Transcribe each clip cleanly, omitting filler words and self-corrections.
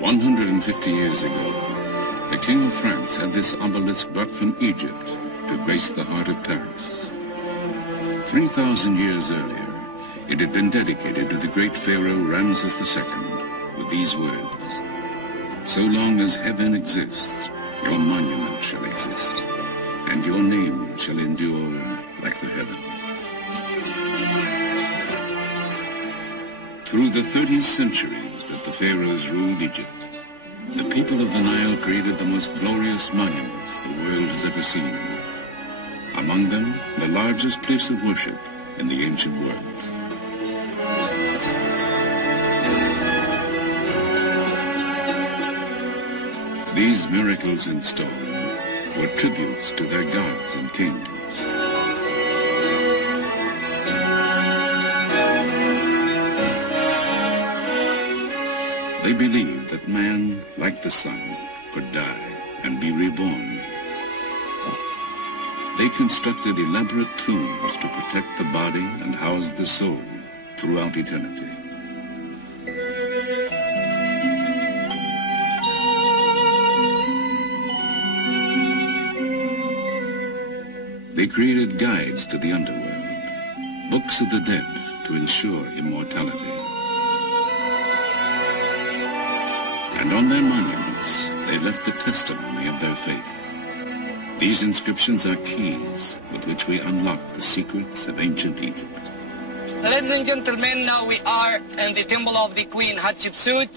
150 years ago, the King of France had this obelisk brought from Egypt to grace the heart of Paris. 3,000 years earlier, it had been dedicated to the great pharaoh Ramses II with these words: "So long as heaven exists, your monument shall exist, and your name shall endure like the heaven." Through the 30 centuries that the pharaohs ruled Egypt, the people of the Nile created the most glorious monuments the world has ever seen. Among them, the largest place of worship in the ancient world. These miracles in stone were tributes to their gods and kings. They believed that man, like the sun, could die and be reborn. They constructed elaborate tombs to protect the body and house the soul throughout eternity. They created guides to the underworld, books of the dead to ensure immortality. And on their monuments, they left the testimony of their faith. These inscriptions are keys with which we unlock the secrets of ancient Egypt. Ladies and gentlemen, now we are in the temple of the Queen Hatshepsut.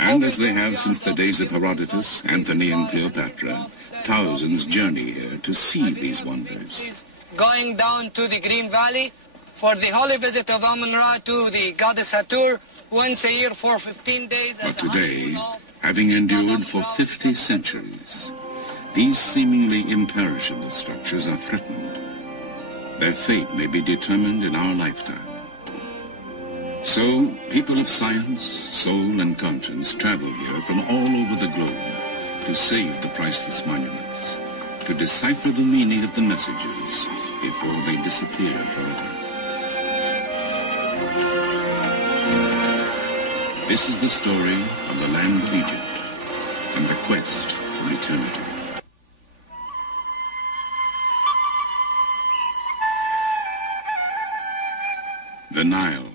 And as they have since the days of Herodotus, Antony, and Cleopatra, thousands journey here to see these wonders. Going down to the Green Valley for the holy visit of Amun-Ra to the goddess Hathor once a year for 15 days. But today, having endured for 50 centuries, these seemingly imperishable structures are threatened. Their fate may be determined in our lifetime. So, people of science, soul, and conscience travel here from all over the globe to save the priceless monuments, to decipher the meaning of the messages before they disappear forever. This is the story of the land of Egypt and the quest for eternity. The Nile,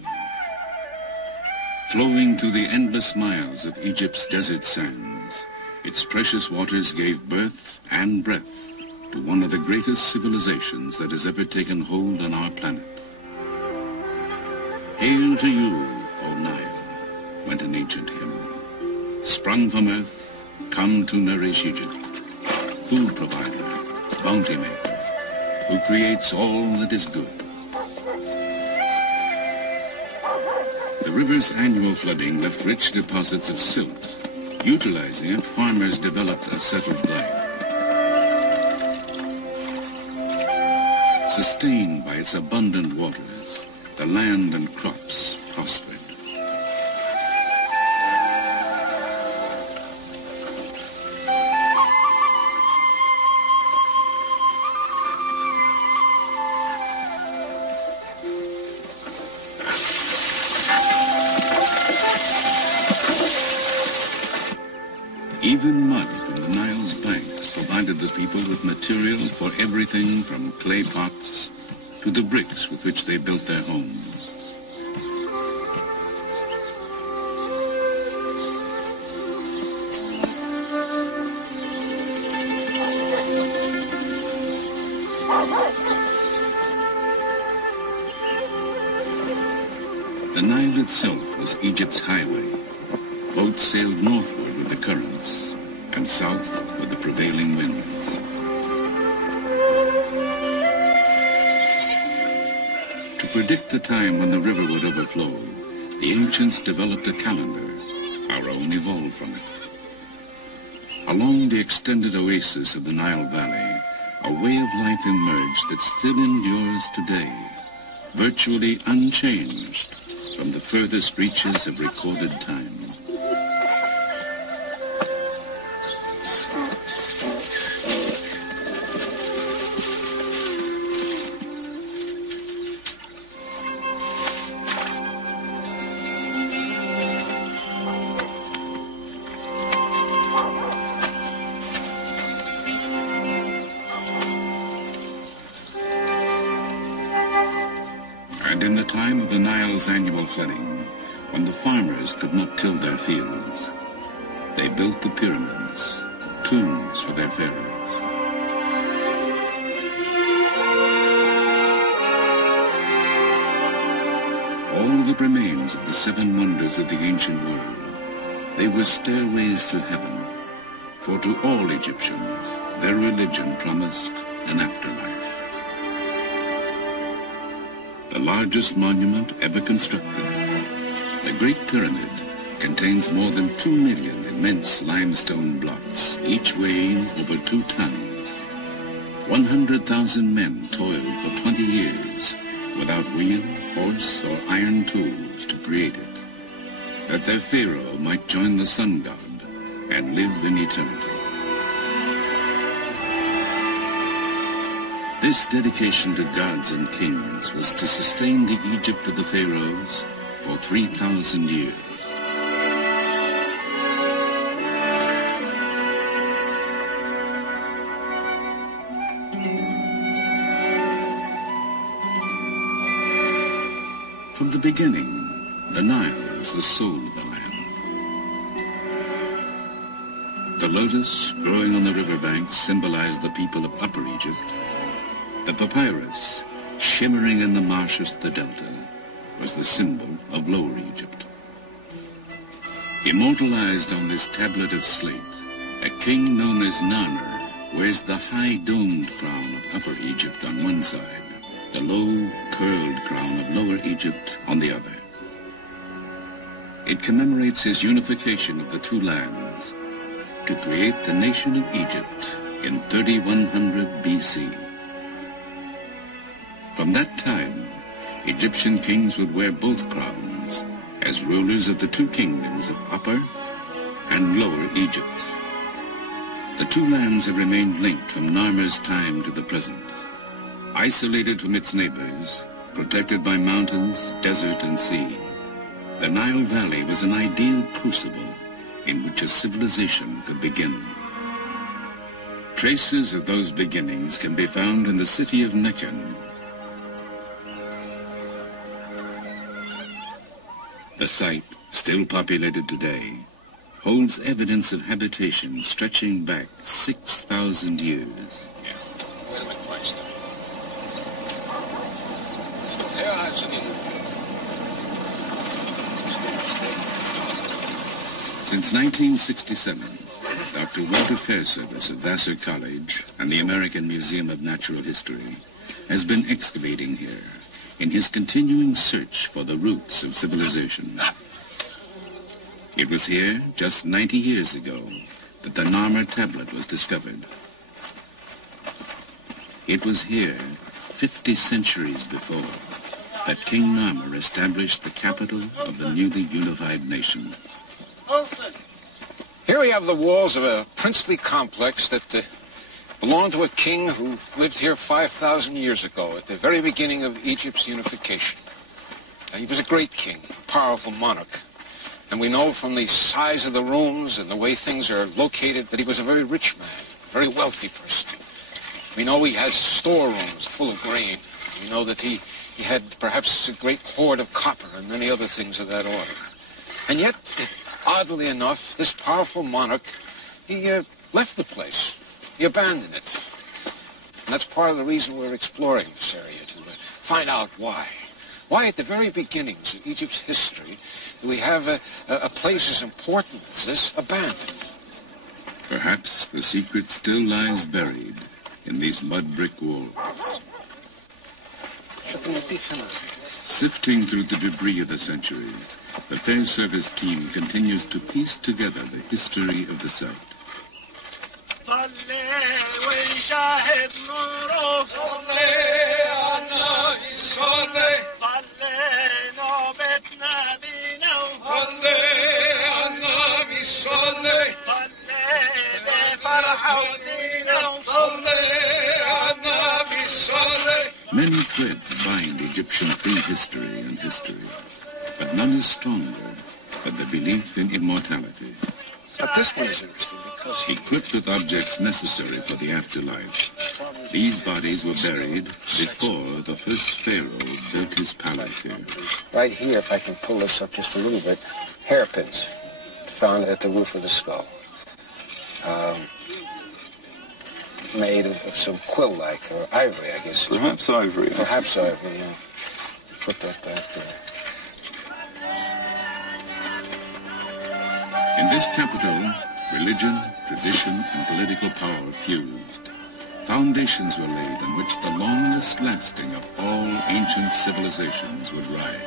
flowing through the endless miles of Egypt's desert sands, its precious waters gave birth and breath to one of the greatest civilizations that has ever taken hold on our planet. Hail to you, O Nile, went an ancient hymn. Sprung from earth, come to nourish Egypt, food provider, bounty maker, who creates all that is good. The river's annual flooding left rich deposits of silt. Utilizing it, farmers developed a settled life. Sustained by its abundant waters, the land and crops prospered. Even mud from the Nile's banks provided the people with material for everything from clay pots to the bricks with which they built their homes. The Nile itself was Egypt's highway. Boats sailed northward with the currents and south with the prevailing winds. To predict the time when the river would overflow, the ancients developed a calendar. Our own evolved from it. Along the extended oasis of the Nile Valley, a way of life emerged that still endures today, virtually unchanged from the furthest reaches of recorded time. And in the time of the Nile's annual flooding, when the farmers could not till their fields, they built the pyramids, tombs for their pharaohs. All that remains of the seven wonders of the ancient world, they were stairways to heaven, for to all Egyptians, their religion promised an afterlife. The largest monument ever constructed, the Great Pyramid, contains more than 2 million immense limestone blocks, each weighing over 2 tons. 100,000 men toiled for 20 years without wheel, horse, or iron tools to create it, that their pharaoh might join the sun god and live in eternity. This dedication to gods and kings was to sustain the Egypt of the pharaohs for 3,000 years. From the beginning, the Nile was the soul of the land. The lotus growing on the riverbanks symbolized the people of Upper Egypt. The papyrus, shimmering in the marshes of the delta, was the symbol of Lower Egypt. Immortalized on this tablet of slate, a king known as Narmer wears the high domed crown of Upper Egypt on one side, the low, curled crown of Lower Egypt on the other. It commemorates his unification of the two lands to create the nation of Egypt in 3100 BC. From that time, Egyptian kings would wear both crowns as rulers of the two kingdoms of Upper and Lower Egypt. The two lands have remained linked from Narmer's time to the present. Isolated from its neighbors, protected by mountains, desert, and sea, the Nile Valley was an ideal crucible in which a civilization could begin. Traces of those beginnings can be found in the city of Meccan. The site, still populated today, holds evidence of habitation stretching back 6,000 years. Yeah. Wait a minute, Christ. Since 1967, Dr. Walter Fairservice of Vassar College and the American Museum of Natural History has been excavating here in his continuing search for the roots of civilization. It was here, just 90 years ago, that the Narmer tablet was discovered. It was here, 50 centuries before, that King Narmer established the capital of the newly unified nation. Here we have the walls of a princely complex that belonged to a king who lived here 5,000 years ago at the very beginning of Egypt's unification. He was a great king, a powerful monarch. And we know from the size of the rooms and the way things are located that he was a very rich man, a very wealthy person. We know he has storerooms full of grain. We know that he had perhaps a great hoard of copper and many other things of that order. And yet, oddly enough, this powerful monarch, he left the place. He abandoned it. And that's part of the reason we're exploring this area, to find out why. Why at the very beginnings of Egypt's history do we have a place as important as this abandoned? Perhaps the secret still lies buried in these mud brick walls. Sifting through the debris of the centuries, the Fairservice team continues to piece together the history of the site. Many threads bind Egyptian prehistory and history, but none is stronger than the belief in immortality. But this one is interesting because equipped with objects necessary for the afterlife, These bodies were buried before the first pharaoh built his palace here. Right here, if I can pull this up just a little bit, hairpins found at the roof of the skull. Made of some quill-like, or ivory, I guess. Perhaps ivory. Perhaps ivory, yeah. Put that back there. In this capital, religion, tradition, and political power fused. Foundations were laid on which the longest lasting of all ancient civilizations would rise.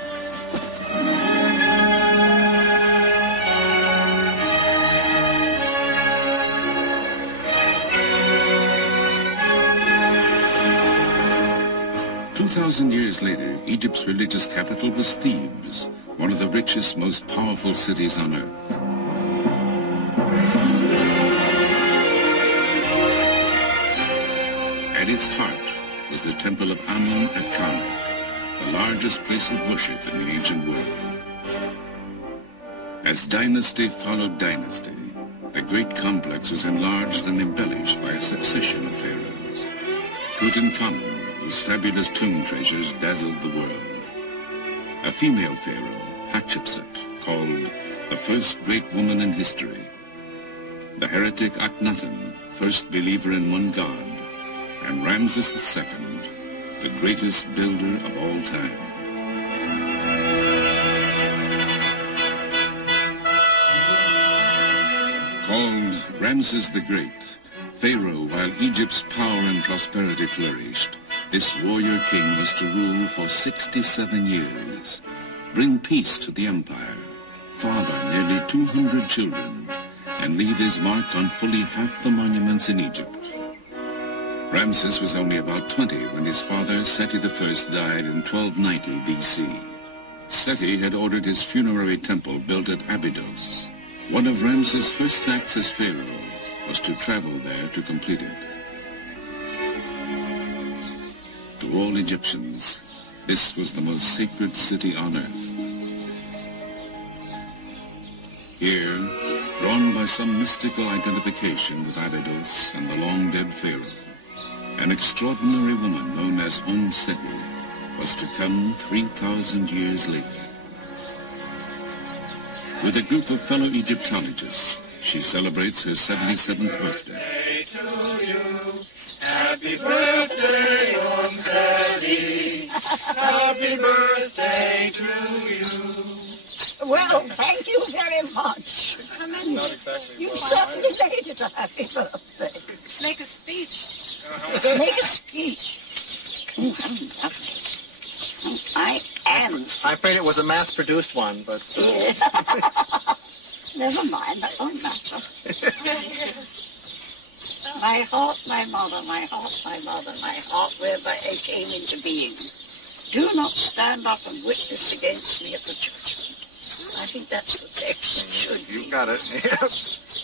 2,000 years later, Egypt's religious capital was Thebes, one of the richest, most powerful cities on earth. At its heart was the temple of Amun at Karnak, the largest place of worship in the ancient world. As dynasty followed dynasty, the great complex was enlarged and embellished by a succession of pharaohs. Tutankhamun, whose fabulous tomb treasures dazzled the world. A female pharaoh, Hatshepsut, called the first great woman in history. The heretic Akhenaten, first believer in one god. And Ramses II, the greatest builder of all time. Called Ramses the Great, Pharaoh, while Egypt's power and prosperity flourished, this warrior king was to rule for 67 years, bring peace to the empire, father nearly 200 children, and leave his mark on fully half the monuments in Egypt. Ramses was only about 20 when his father, Seti I, died in 1290 BC. Seti had ordered his funerary temple built at Abydos. One of Ramses' first acts as pharaoh was to travel there to complete it. To all Egyptians, this was the most sacred city on earth. Here, drawn by some mystical identification with Abydos and the long-dead pharaoh, an extraordinary woman known as Seti was to come 3,000 years later. With a group of fellow Egyptologists, she celebrates her 77th birthday. To you. Happy birthday, Seti. Happy birthday to you. Well, thank you very much. You certainly made it a happy birthday. Let's make a speech. Make a speech. I am. I'm afraid it was a mass-produced one, but... Never mind, that won't matter. My heart, my mother, my heart, my mother, my heart, whereby I came into being. Do not stand up and witness against me at the judgment. I think that's the text. It should be. You got it.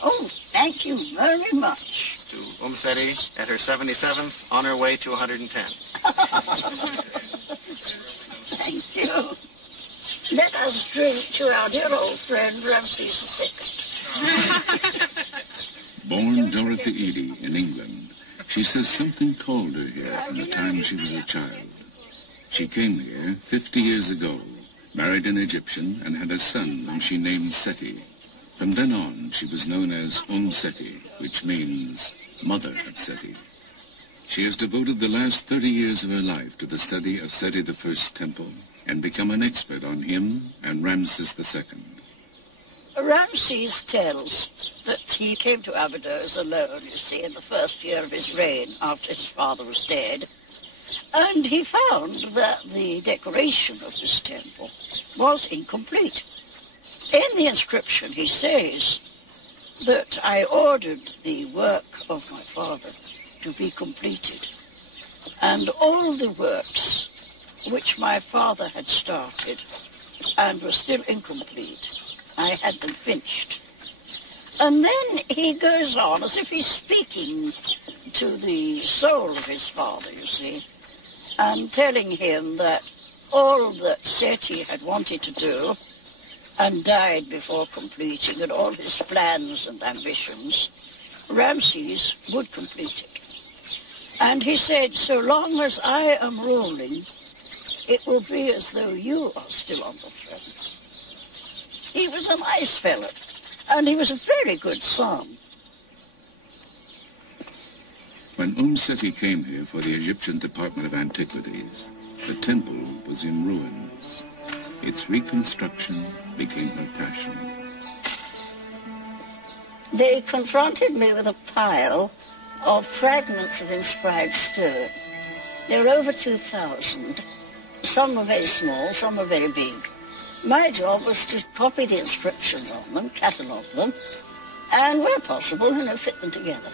Oh, thank you very much. To Seti at her 77th, on her way to 110. Thank you. Let us drink to our dear old friend Ramses II. Born Dorothy Eady in England, she says something called her here from the time she was a child. She came here 50 years ago, married an Egyptian, and had a son whom she named Seti. From then on, she was known as Seti, which means Mother of Seti. She has devoted the last 30 years of her life to the study of Seti I's temple and become an expert on him and Ramses II. Ramses tells that he came to Abydos alone, you see, in the first year of his reign after his father was dead. And he found that the decoration of this temple was incomplete. In the inscription he says that I ordered the work of my father to be completed, and all the works which my father had started and were still incomplete, I had them finished. And then he goes on as if he's speaking to the soul of his father, you see, and telling him that all that Seti had wanted to do and died before completing, and all his plans and ambitions, Ramses would complete it. And he said, so long as I am ruling, it will be as though you are still on the throne. He was a nice fellow, and he was a very good son. When Seti came here for the Egyptian Department of Antiquities, the temple was in ruins. Its reconstruction became her passion. They confronted me with a pile of fragments of inscribed stone. There were over 2,000. Some were very small, some were very big. My job was to copy the inscriptions on them, catalogue them, and where possible, fit them together.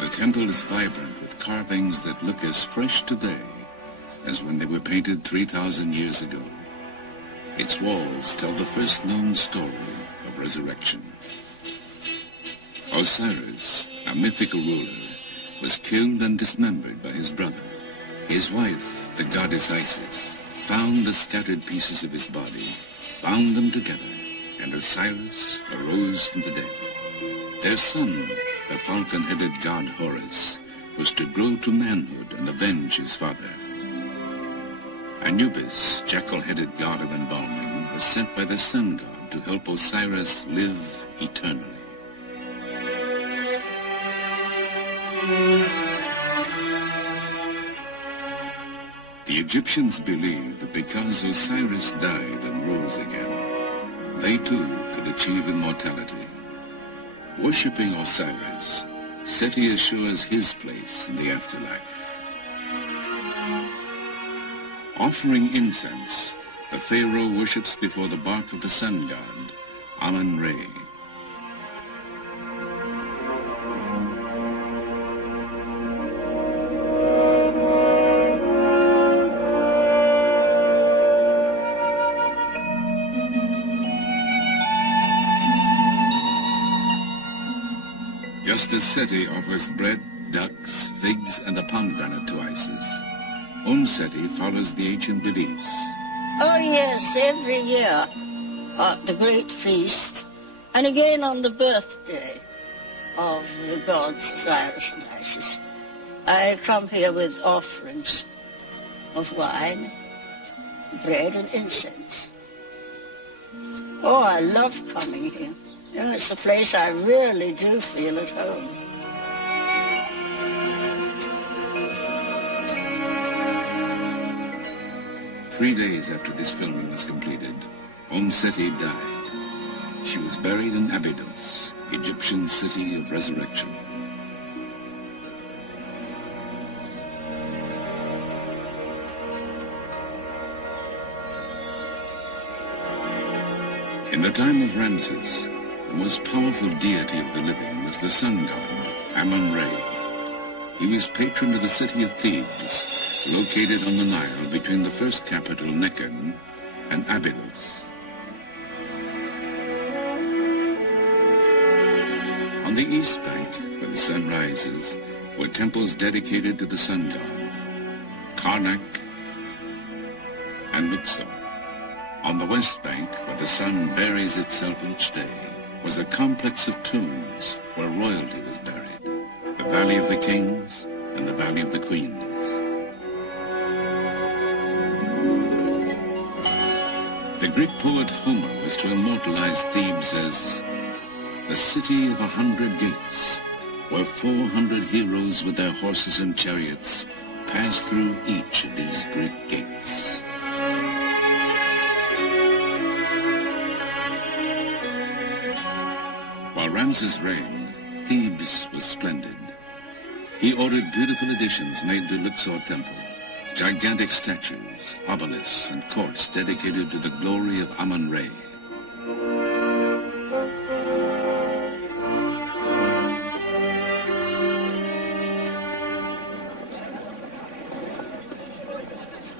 The temple is vibrant with carvings that look as fresh today as when they were painted 3,000 years ago. Its walls tell the first known story of resurrection. Osiris, a mythical ruler, was killed and dismembered by his brother. His wife, the goddess Isis, found the scattered pieces of his body, bound them together, and Osiris arose from the dead. Their son, the falcon-headed god Horus, was to grow to manhood and avenge his father. Anubis, jackal-headed god of embalming, was sent by the sun god to help Osiris live eternally. The Egyptians believed that because Osiris died and rose again, they too could achieve immortality. Worshipping Osiris, Seti assures his place in the afterlife. Offering incense, the pharaoh worships before the bark of the sun god, Amun-Re. Just as Seti offers bread, ducks, figs, and a pomegranate to Isis, Seti follows the ancient beliefs. Oh yes, every year at the great feast, and again on the birthday of the gods Osiris and Isis, I come here with offerings of wine, bread, and incense. Oh, I love coming here. It's the place I really do feel at home. Three days after this filming was completed, Seti died. She was buried in Abydos, Egyptian city of resurrection. In the time of Ramses, the most powerful deity of the living was the sun god, Amun-Re. He was patron of the city of Thebes, located on the Nile between the first capital, Nekhen, and Abydos. On the east bank, where the sun rises, were temples dedicated to the sun god, Karnak and Luxor. On the west bank, where the sun buries itself each day, was a complex of tombs where royalty was buried, the Valley of the Kings and the Valley of the Queens. The Greek poet Homer was to immortalize Thebes as the city of 100 gates, where 400 heroes with their horses and chariots passed through each of these great gates. While Ramses reigned, Thebes was splendid. He ordered beautiful additions made to Luxor Temple, gigantic statues, obelisks, and courts dedicated to the glory of Amun-Re.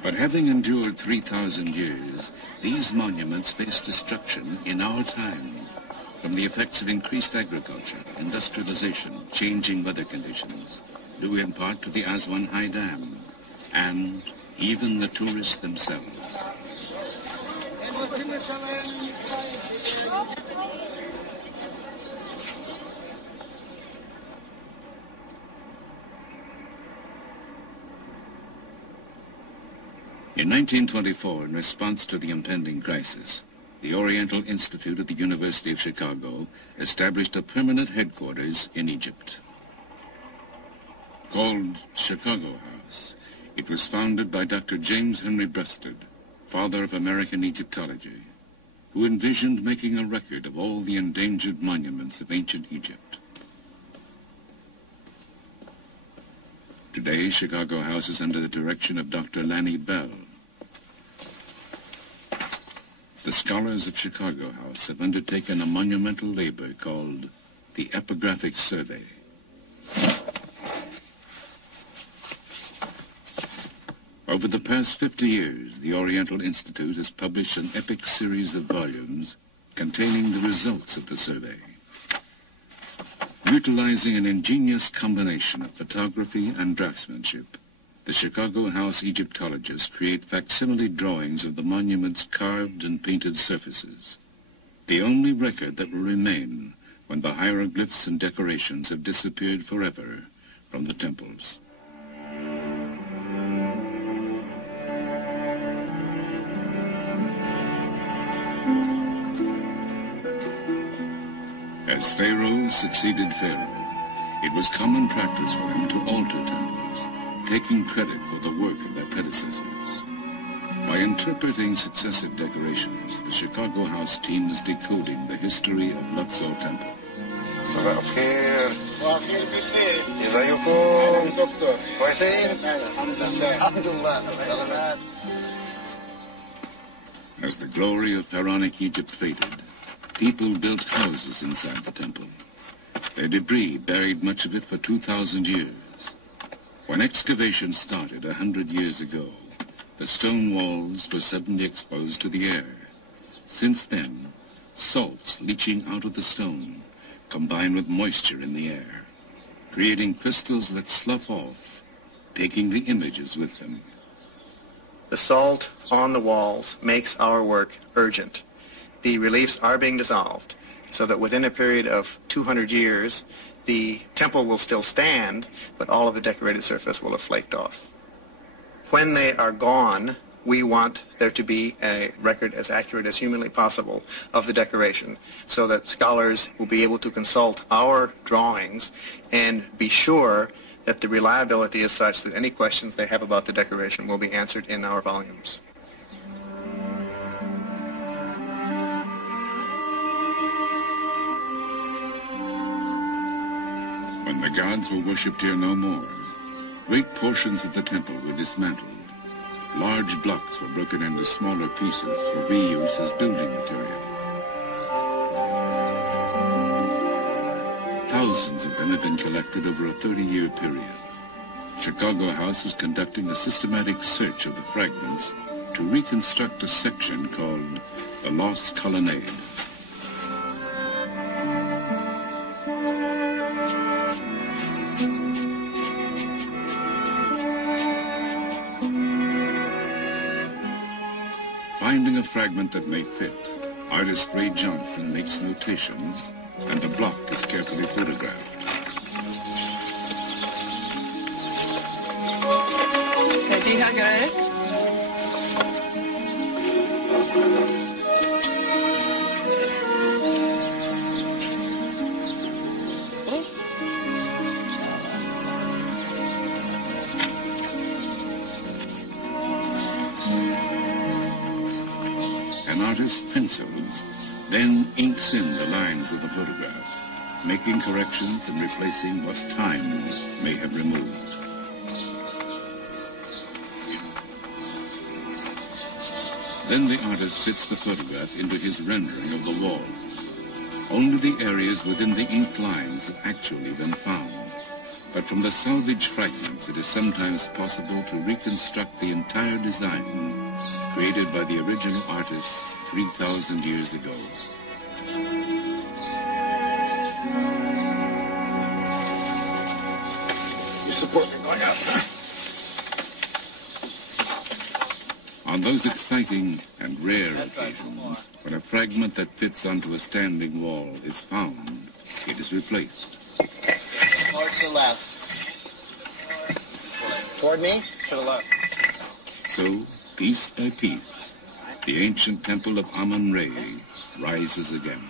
But having endured 3,000 years, these monuments face destruction in our time from the effects of increased agriculture, industrialization, changing weather conditions, due in part to the Aswan High Dam, and even the tourists themselves. In 1924, in response to the impending crisis, the Oriental Institute at the University of Chicago established a permanent headquarters in Egypt. Called Chicago House, it was founded by Dr. James Henry Breasted, father of American Egyptology, who envisioned making a record of all the endangered monuments of ancient Egypt. Today, Chicago House is under the direction of Dr. Lanny Bell. The scholars of Chicago House have undertaken a monumental labor called the Epigraphic Survey. Over the past 50 years, the Oriental Institute has published an epic series of volumes containing the results of the survey. Utilizing an ingenious combination of photography and draftsmanship, the Chicago House Egyptologists create facsimile drawings of the monument's carved and painted surfaces, the only record that will remain when the hieroglyphs and decorations have disappeared forever from the temples. As Pharaoh succeeded Pharaoh, it was common practice for them to alter temples, taking credit for the work of their predecessors. By interpreting successive decorations, the Chicago House team is decoding the history of Luxor Temple. صباح الخير. صباح الخير بالليل. ازيكم؟ دكتور. كويسين؟ الحمد لله. سلامات. As the glory of pharaonic Egypt faded, people built houses inside the temple. Their debris buried much of it for 2,000 years. When excavation started 100 years ago, the stone walls were suddenly exposed to the air. Since then, salts leaching out of the stone combine with moisture in the air, creating crystals that slough off, taking the images with them. The salt on the walls makes our work urgent. The reliefs are being dissolved, so that within a period of 200 years, the temple will still stand, but all of the decorated surface will have flaked off. When they are gone, we want there to be a record as accurate as humanly possible of the decoration, so that scholars will be able to consult our drawings and be sure that the reliability is such that any questions they have about the decoration will be answered in our volumes. When the gods were worshipped here no more, great portions of the temple were dismantled. Large blocks were broken into smaller pieces for reuse as building material. Thousands of them have been collected over a 30-year period. Chicago House is conducting a systematic search of the fragments to reconstruct a section called the Lost Colonnade. Finding a fragment that may fit, artist Ray Johnson makes notations, and the block is carefully photographed. An artist's pencils then inks in the lines of the photograph, making corrections and replacing what time may have removed. Then the artist fits the photograph into his rendering of the wall. Only the areas within the inked lines have actually been found. But from the salvaged fragments, it is sometimes possible to reconstruct the entire design created by the original artist 3,000 years ago. You support me going up. On those exciting and rare occasions, when a fragment that fits onto a standing wall is found, it is replaced. More to the left. Toward me? To the left. So, piece by piece, the ancient temple of Amun-Re rises again.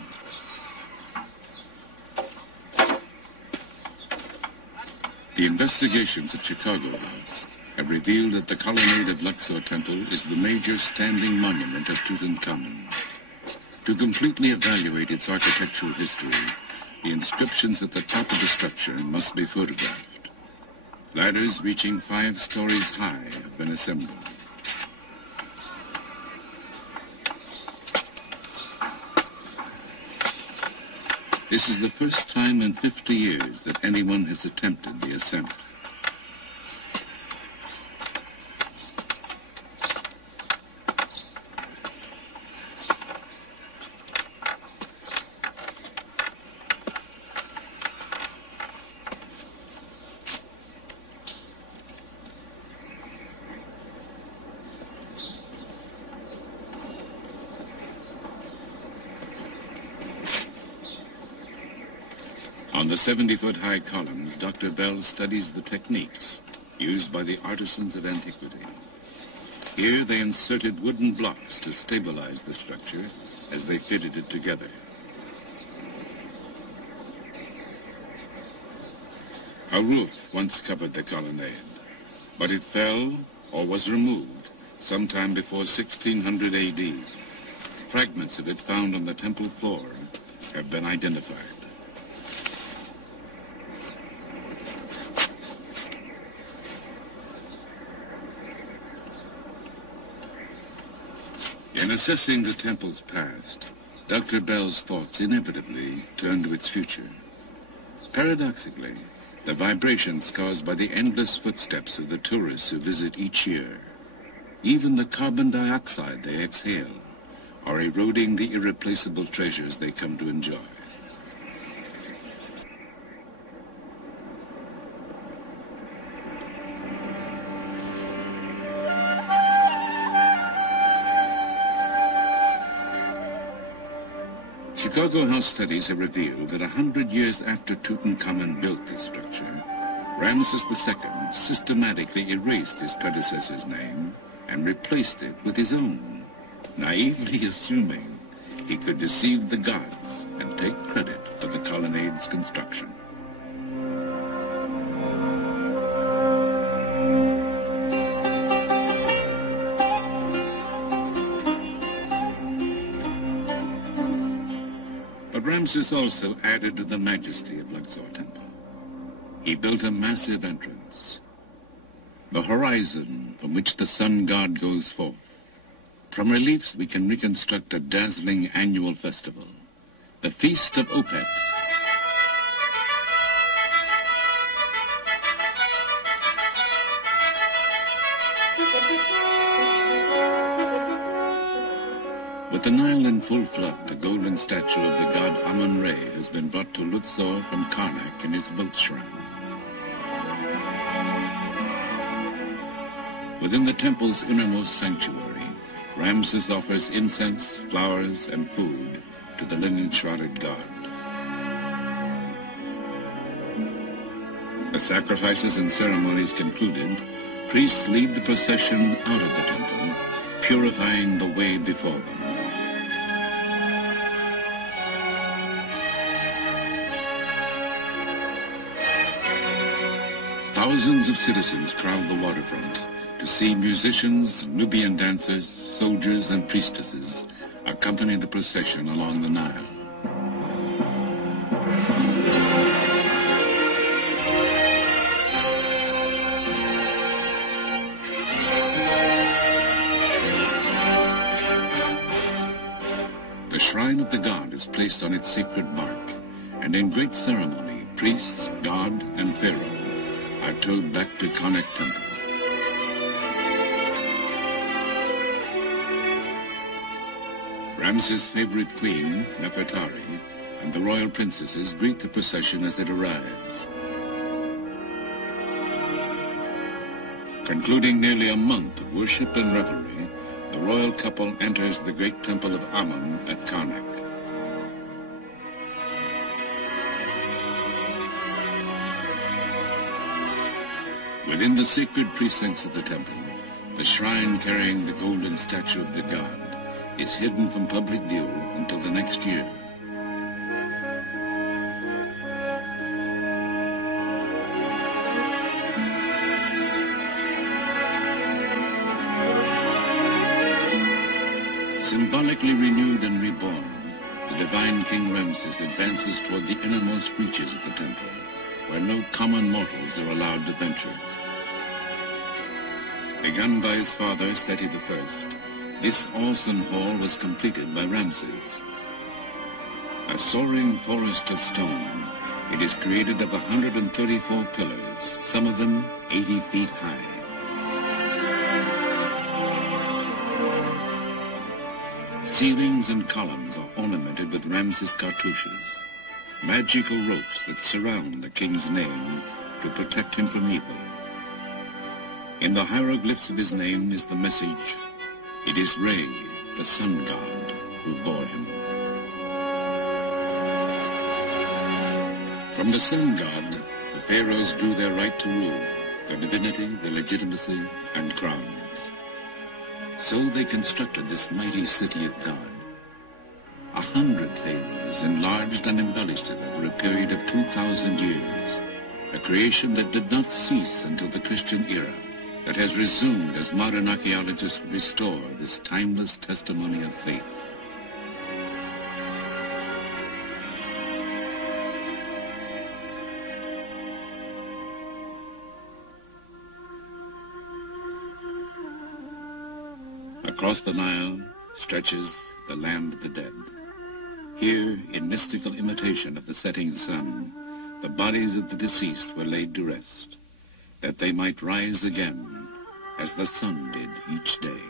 The investigations at Chicago House have revealed that the colonnade of Luxor Temple is the major standing monument of Tutankhamun. To completely evaluate its architectural history, the inscriptions at the top of the structure must be photographed. Ladders reaching 5 stories high have been assembled. This is the first time in 50 years that anyone has attempted the ascent. On the 70-foot-high columns, Dr. Bell studies the techniques used by the artisans of antiquity. Here they inserted wooden blocks to stabilize the structure as they fitted it together. A roof once covered the colonnade, but it fell or was removed sometime before 1600 AD. Fragments of it found on the temple floor have been identified. In assessing the temple's past, Dr. Bell's thoughts inevitably turn to its future. Paradoxically, the vibrations caused by the endless footsteps of the tourists who visit each year, even the carbon dioxide they exhale, are eroding the irreplaceable treasures they come to enjoy. Chicago House studies have revealed that 100 years after Tutankhamun built this structure, Ramses II systematically erased his predecessor's name and replaced it with his own, naively assuming he could deceive the gods and take credit for the colonnade's construction. Ramses also added to the majesty of Luxor Temple. He built a massive entrance, the horizon from which the sun god goes forth. From reliefs we can reconstruct a dazzling annual festival, the Feast of Opet. With the Nile in full flood, the golden statue of the god Amun-Re has been brought to Luxor from Karnak in his boat shrine. Within the temple's innermost sanctuary, Ramses offers incense, flowers, and food to the linen-shrouded god. The sacrifices and ceremonies concluded, priests lead the procession out of the temple, purifying the way before them. Thousands of citizens crowd the waterfront to see musicians, Nubian dancers, soldiers, and priestesses accompany the procession along the Nile. The shrine of the god is placed on its sacred bark, and in great ceremony, priests, god, and pharaoh are towed back to Karnak Temple. Ramses' favorite queen, Nefertari, and the royal princesses greet the procession as it arrives. Concluding nearly a month of worship and revelry, the royal couple enters the great temple of Amun at Karnak. Within the sacred precincts of the temple, the shrine carrying the golden statue of the god is hidden from public view until the next year. Symbolically renewed and reborn, the divine King Ramses advances toward the innermost reaches of the temple, where no common mortals are allowed to venture. Begun by his father, Seti I, this awesome hall was completed by Ramses. A soaring forest of stone, it is created of 134 pillars, some of them 80 feet high. Ceilings and columns are ornamented with Ramses cartouches, magical ropes that surround the king's name to protect him from evil. In the hieroglyphs of his name is the message, "It is Re, the sun god, who bore him." From the sun god, the pharaohs drew their right to rule, their divinity, their legitimacy, and crowns. So they constructed this mighty city of God. 100 pharaohs enlarged and embellished it over a period of 2,000 years, a creation that did not cease until the Christian era, that has resumed as modern archaeologists restore this timeless testimony of faith. Across the Nile stretches the land of the dead. Here, in mystical imitation of the setting sun, the bodies of the deceased were laid to rest, that they might rise again as the sun did each day.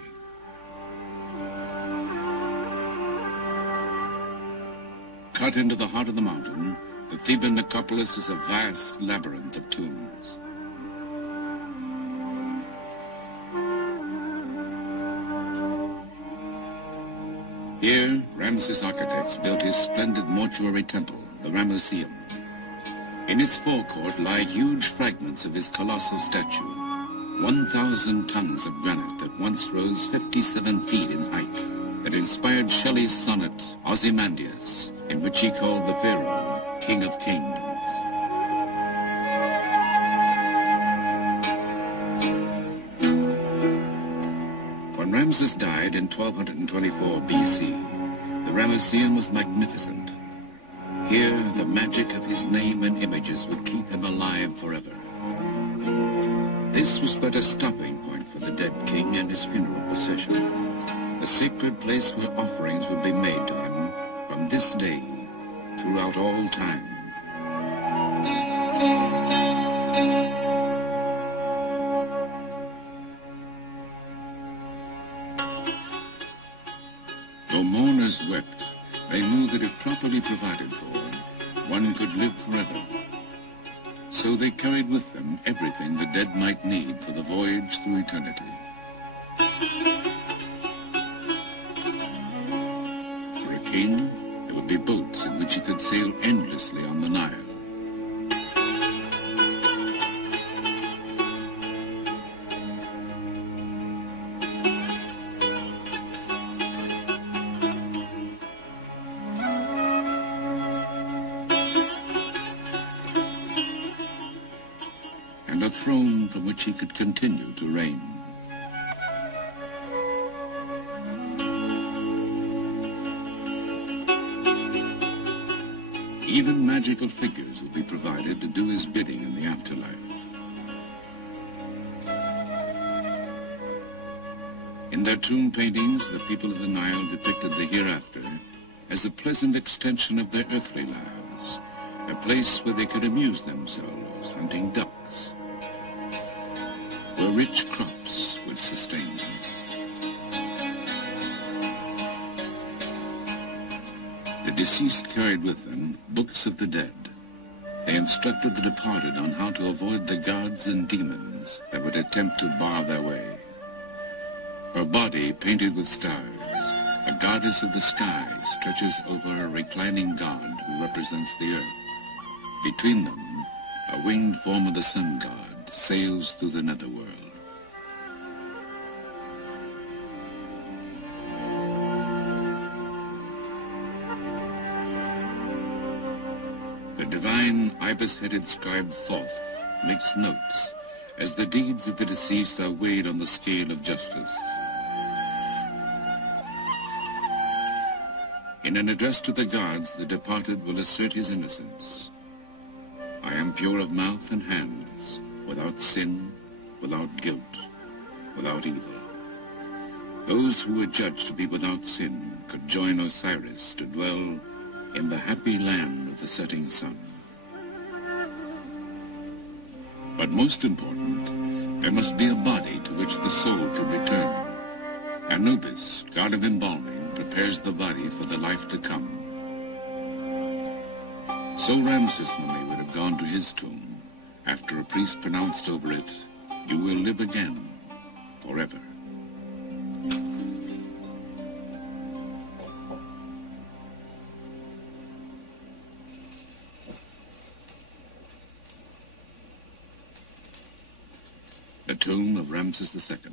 Cut into the heart of the mountain, the Theban necropolis is a vast labyrinth of tombs. Here, Ramses architects built his splendid mortuary temple, the Ramesseum. In its forecourt lie huge fragments of his colossal statue, 1,000 tons of granite that once rose 57 feet in height, that inspired Shelley's sonnet, Ozymandias, in which he called the pharaoh King of Kings. When Ramses died in 1224 BC, the Ramesseum was magnificent. Here, the magic of his name and images would keep him alive forever. This was but a stopping point for the dead king and his funeral procession, a sacred place where offerings would be made to him from this day throughout all time. Though mourners wept, they knew that if properly provided for, one could live forever. So they carried with them everything the dead might need for the voyage through eternity. For a king, there would be boats in which he could sail endlessly on the Nile. And a throne from which he could continue to reign. Even magical figures will be provided to do his bidding in the afterlife. In their tomb paintings, the people of the Nile depicted the hereafter as a pleasant extension of their earthly lives, a place where they could amuse themselves hunting ducks, where rich crops would sustain them. The deceased carried with them books of the dead. They instructed the departed on how to avoid the gods and demons that would attempt to bar their way. Her body painted with stars, a goddess of the sky stretches over a reclining god who represents the earth. Between them, a winged form of the sun god sails through the netherworld. The divine ibis-headed scribe Thoth makes notes as the deeds of the deceased are weighed on the scale of justice. In an address to the gods, the departed will assert his innocence. I am pure of mouth and hands, without sin, without guilt, without evil. Those who were judged to be without sin could join Osiris to dwell in the happy land of the setting sun. But most important, there must be a body to which the soul could return. Anubis, god of embalming, prepares the body for the life to come. So Ramses' mummy would have gone to his tomb after a priest pronounced over it, "You will live again, forever." The tomb of Ramses II.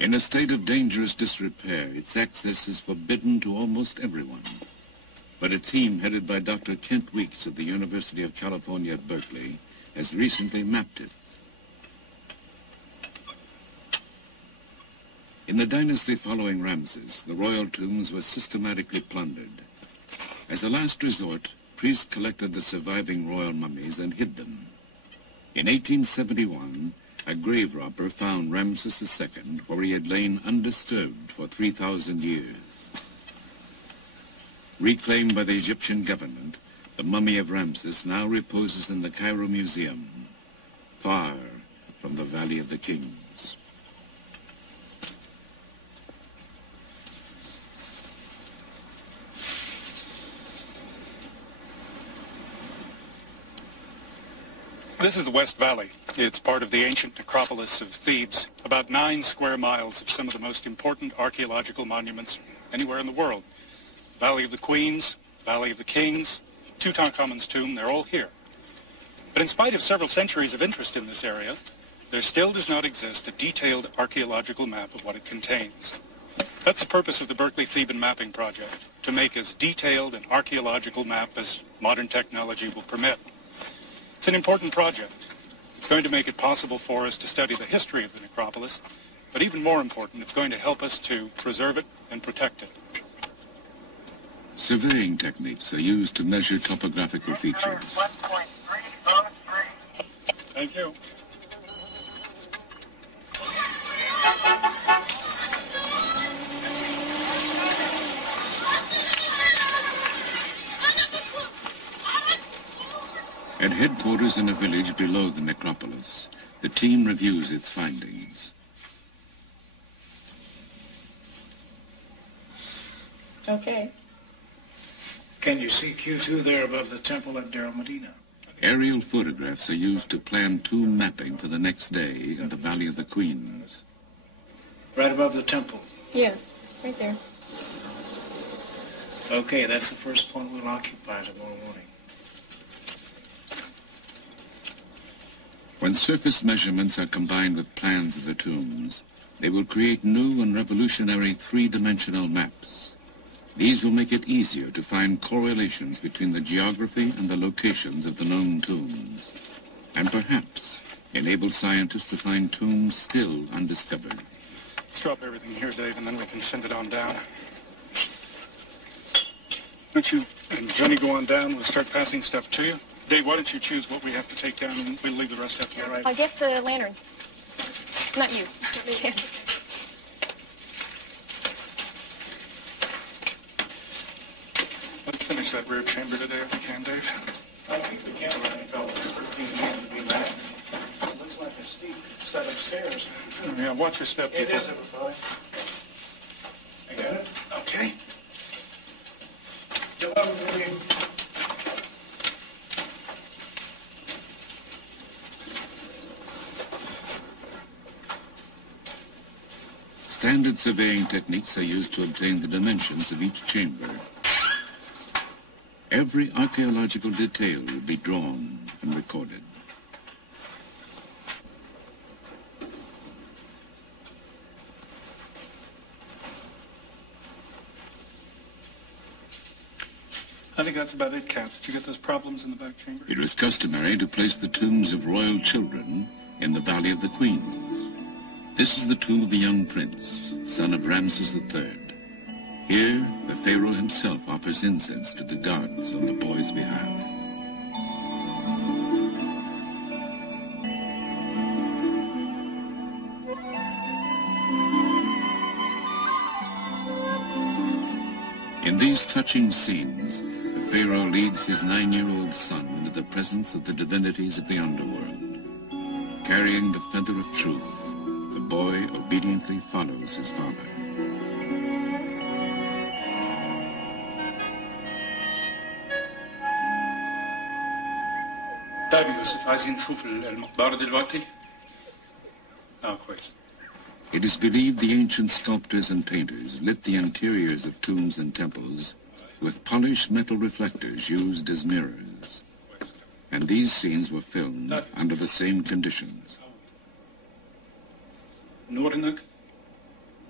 In a state of dangerous disrepair, its access is forbidden to almost everyone. But a team headed by Dr. Kent Weeks of the University of California at Berkeley has recently mapped it. In the dynasty following Ramses, the royal tombs were systematically plundered. As a last resort, priests collected the surviving royal mummies and hid them. In 1871, a grave robber found Ramses II where he had lain undisturbed for 3,000 years. Reclaimed by the Egyptian government, the mummy of Ramses now reposes in the Cairo Museum, far from the Valley of the Kings. This is the West Valley. It's part of the ancient necropolis of Thebes, about 9 square miles of some of the most important archaeological monuments anywhere in the world. Valley of the Queens, Valley of the Kings, Tutankhamun's tomb, they're all here. But in spite of several centuries of interest in this area, there still does not exist a detailed archaeological map of what it contains. That's the purpose of the Berkeley Theban Mapping Project, to make as detailed an archaeological map as modern technology will permit. It's an important project. It's going to make it possible for us to study the history of the necropolis, but even more important, it's going to help us to preserve it and protect it. Surveying techniques are used to measure topographical features. Thank you. At headquarters in a village below the necropolis, the team reviews its findings. Okay. Can you see Q2 there above the temple at Deir Medina? Aerial photographs are used to plan tomb mapping for the next day in the Valley of the Queens. Right above the temple? Yeah, right there. Okay, that's the first point we'll occupy tomorrow morning. When surface measurements are combined with plans of the tombs, they will create new and revolutionary three-dimensional maps. These will make it easier to find correlations between the geography and the locations of the known tombs, and perhaps enable scientists to find tombs still undiscovered. Let's drop everything here, Dave, and then we can send it on down. Why don't you and Johnny go on down? We'll start passing stuff to you. Dave, why don't you choose what we have to take down, and we'll leave the rest up here. I'll get the lantern. Not you. Let's finish that rear chamber today if we can, Dave. I think we can, right, fellas. 13 men to be back. It looks like a steep set of stairs. Yeah, watch your step, It people. is, everybody. I got it? Okay. You'll have a good evening. Standard surveying techniques are used to obtain the dimensions of each chamber. Every archaeological detail will be drawn and recorded. I think that's about it, Kat. Did you get those problems in the back chamber? It was customary to place the tombs of royal children in the Valley of the Queens. This is the tomb of a young prince, son of Ramses III. Here, the pharaoh himself offers incense to the gods on the boy's behalf. In these touching scenes, the pharaoh leads his 9-year-old son into the presence of the divinities of the underworld. Carrying the feather of truth, the boy obediently follows his father. طيب يوسف عايزين نشوف المقبرة دلوقتي؟ كويس. It is believed the ancient sculptors and painters lit the interiors of tombs and temples with polished metal reflectors used as mirrors. And these scenes were filmed under the same conditions. نور هناك؟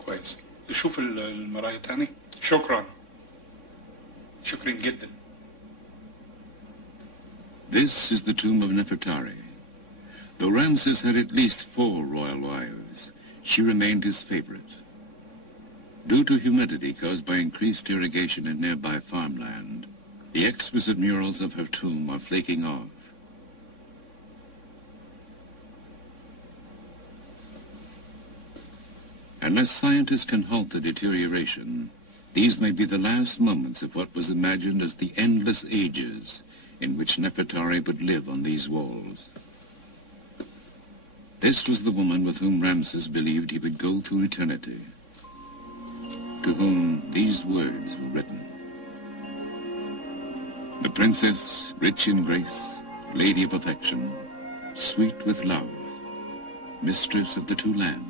كويس. نشوف المراية تاني؟ شكرا. شكرا جدا. This is the tomb of Nefertari. Though Ramses had at least 4 royal wives, she remained his favorite. Due to humidity caused by increased irrigation in nearby farmland, the exquisite murals of her tomb are flaking off. Unless scientists can halt the deterioration, these may be the last moments of what was imagined as the endless ages in which Nefertari would live on these walls. This was the woman with whom Ramses believed he would go through eternity, to whom these words were written. The princess, rich in grace, lady of affection, sweet with love, mistress of the 2 lands,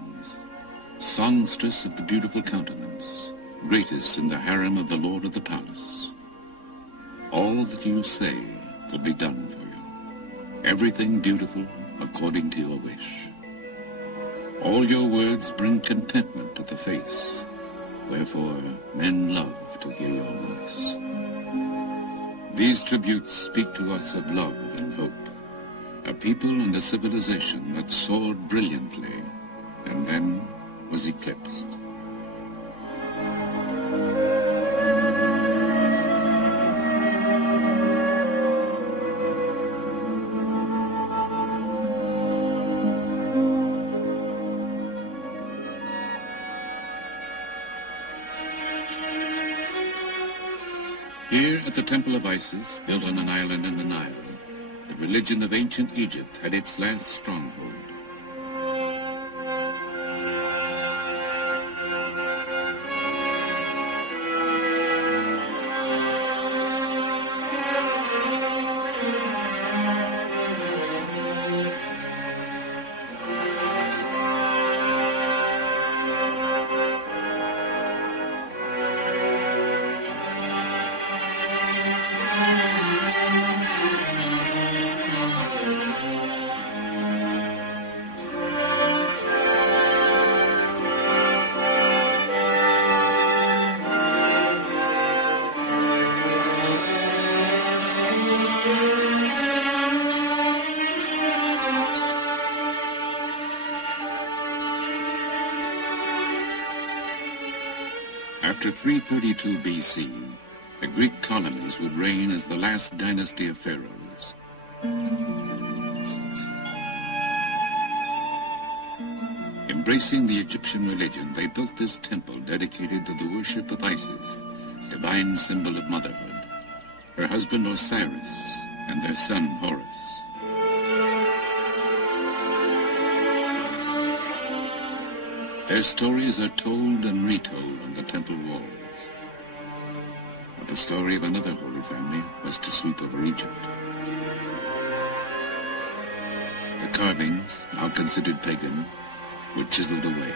songstress of the beautiful countenance, greatest in the harem of the lord of the palace. All that you say will be done for you. Everything beautiful according to your wish. All your words bring contentment to the face, wherefore men love to hear your voice. These tributes speak to us of love and hope, a people and a civilization that soared brilliantly and then was eclipsed. Here at the Temple of Isis, built on an island in the Nile, the religion of ancient Egypt had its last stronghold. After 332 BC, the Greek Ptolemies would reign as the last dynasty of pharaohs. Embracing the Egyptian religion, they built this temple dedicated to the worship of Isis, divine symbol of motherhood, her husband Osiris, and their son Horus. Their stories are told and retold on the temple walls. But the story of another holy family was to sweep over Egypt. The carvings, now considered pagan, were chiseled away.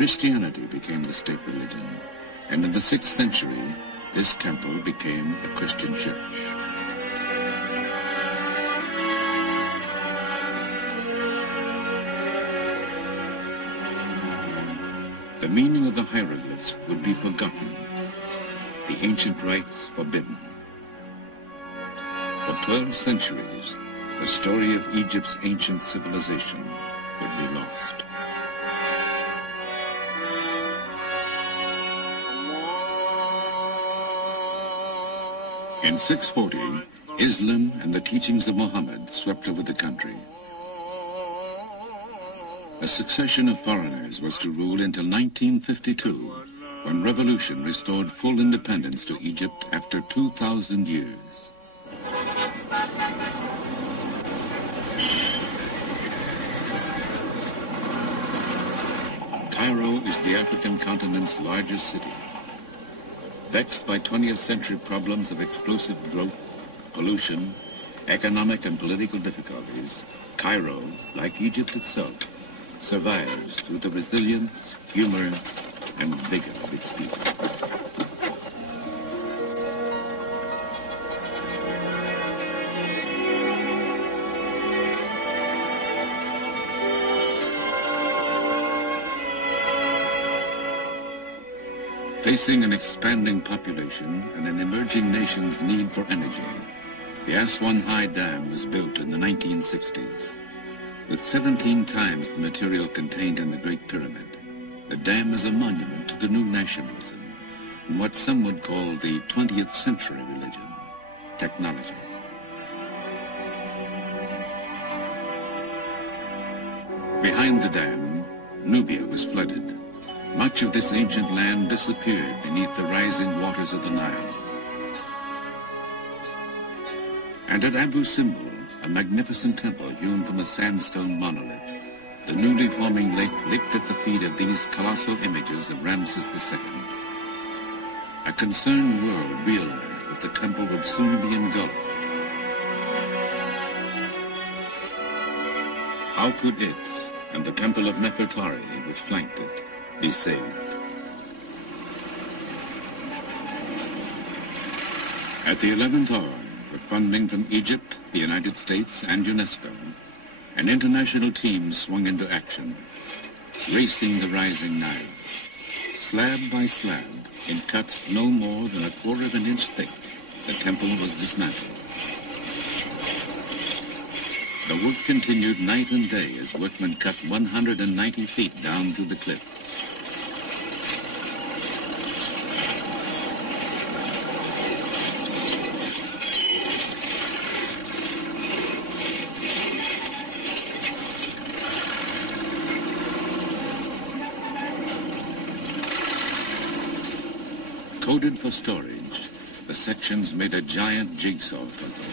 Christianity became the state religion, and in the 6th century, this temple became a Christian church. The meaning of the hieroglyphs would be forgotten, the ancient rites forbidden. For 12 centuries, the story of Egypt's ancient civilization would be lost. In 640, Islam and the teachings of Muhammad swept over the country. A succession of foreigners was to rule until 1952, when revolution restored full independence to Egypt after 2,000 years. Cairo is the African continent's largest city. Vexed by 20th century problems of explosive growth, pollution, economic and political difficulties, Cairo, like Egypt itself, survives through the resilience, humor, and vigor of its people. Facing an expanding population and an emerging nation's need for energy, the Aswan High Dam was built in the 1960s. With 17 times the material contained in the Great Pyramid, the dam is a monument to the new nationalism and what some would call the 20th century religion, technology. Behind the dam, Nubia was flooded. Much of this ancient land disappeared beneath the rising waters of the Nile. And at Abu Simbel, a magnificent temple hewn from a sandstone monolith, the newly forming lake licked at the feet of these colossal images of Ramses II. A concerned world realized that the temple would soon be engulfed. How could it, and the temple of Nefertari, which flanked it, be saved? At the 11th hour, with funding from Egypt, the United States, and UNESCO, an international team swung into action, racing the rising Nile. Slab by slab, in cuts no more than 1/4 of an inch thick, the temple was dismantled. The work continued night and day as workmen cut 190 feet down through the cliff. Coded for storage, the sections made a giant jigsaw puzzle.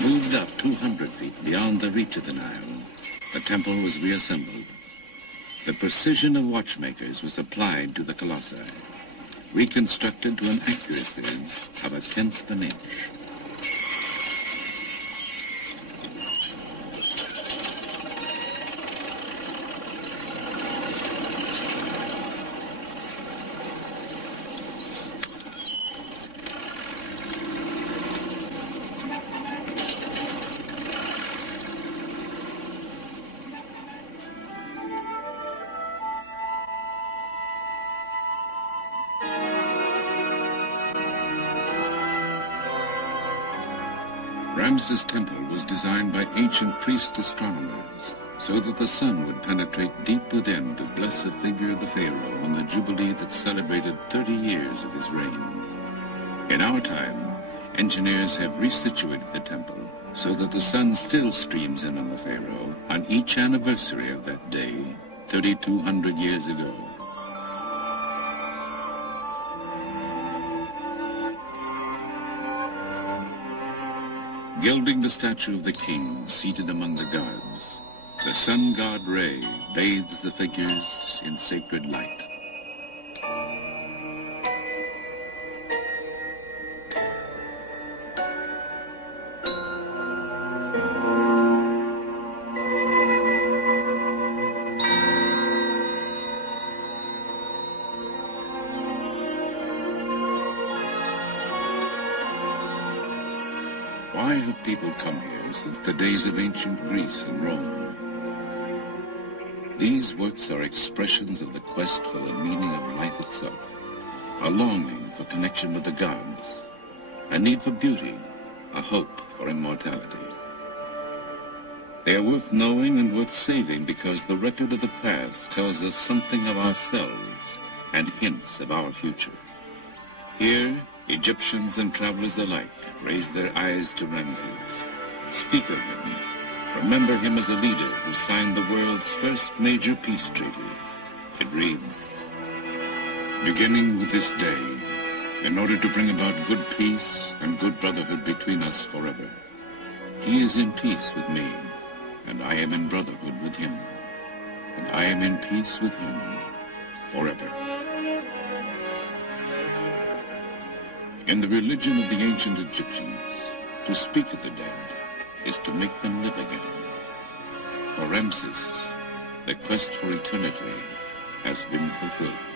Moved up 200 feet beyond the reach of the Nile, the temple was reassembled. The precision of watchmakers was applied to the colossi, reconstructed to an accuracy of 1/10 of an inch. Ramses' temple was designed by ancient priest astronomers so that the sun would penetrate deep within to bless the figure of the pharaoh on the jubilee that celebrated 30 years of his reign. In our time, engineers have resituated the temple so that the sun still streams in on the pharaoh on each anniversary of that day, 3,200 years ago. Gilding the statue of the king seated among the gods, the sun god Re bathes the figures in sacred light. Why have people come here since the days of ancient Greece and Rome? These works are expressions of the quest for the meaning of life itself, a longing for connection with the gods, a need for beauty, a hope for immortality. They are worth knowing and worth saving because the record of the past tells us something of ourselves and hints of our future. Here, Egyptians and travelers alike raise their eyes to Ramses, speak of him, remember him as a leader who signed the world's first major peace treaty. It reads, "Beginning with this day, in order to bring about good peace and good brotherhood between us forever, he is in peace with me, and I am in brotherhood with him, and I am in peace with him forever." In the religion of the ancient Egyptians, to speak of the dead is to make them live again. For Ramses, the quest for eternity has been fulfilled.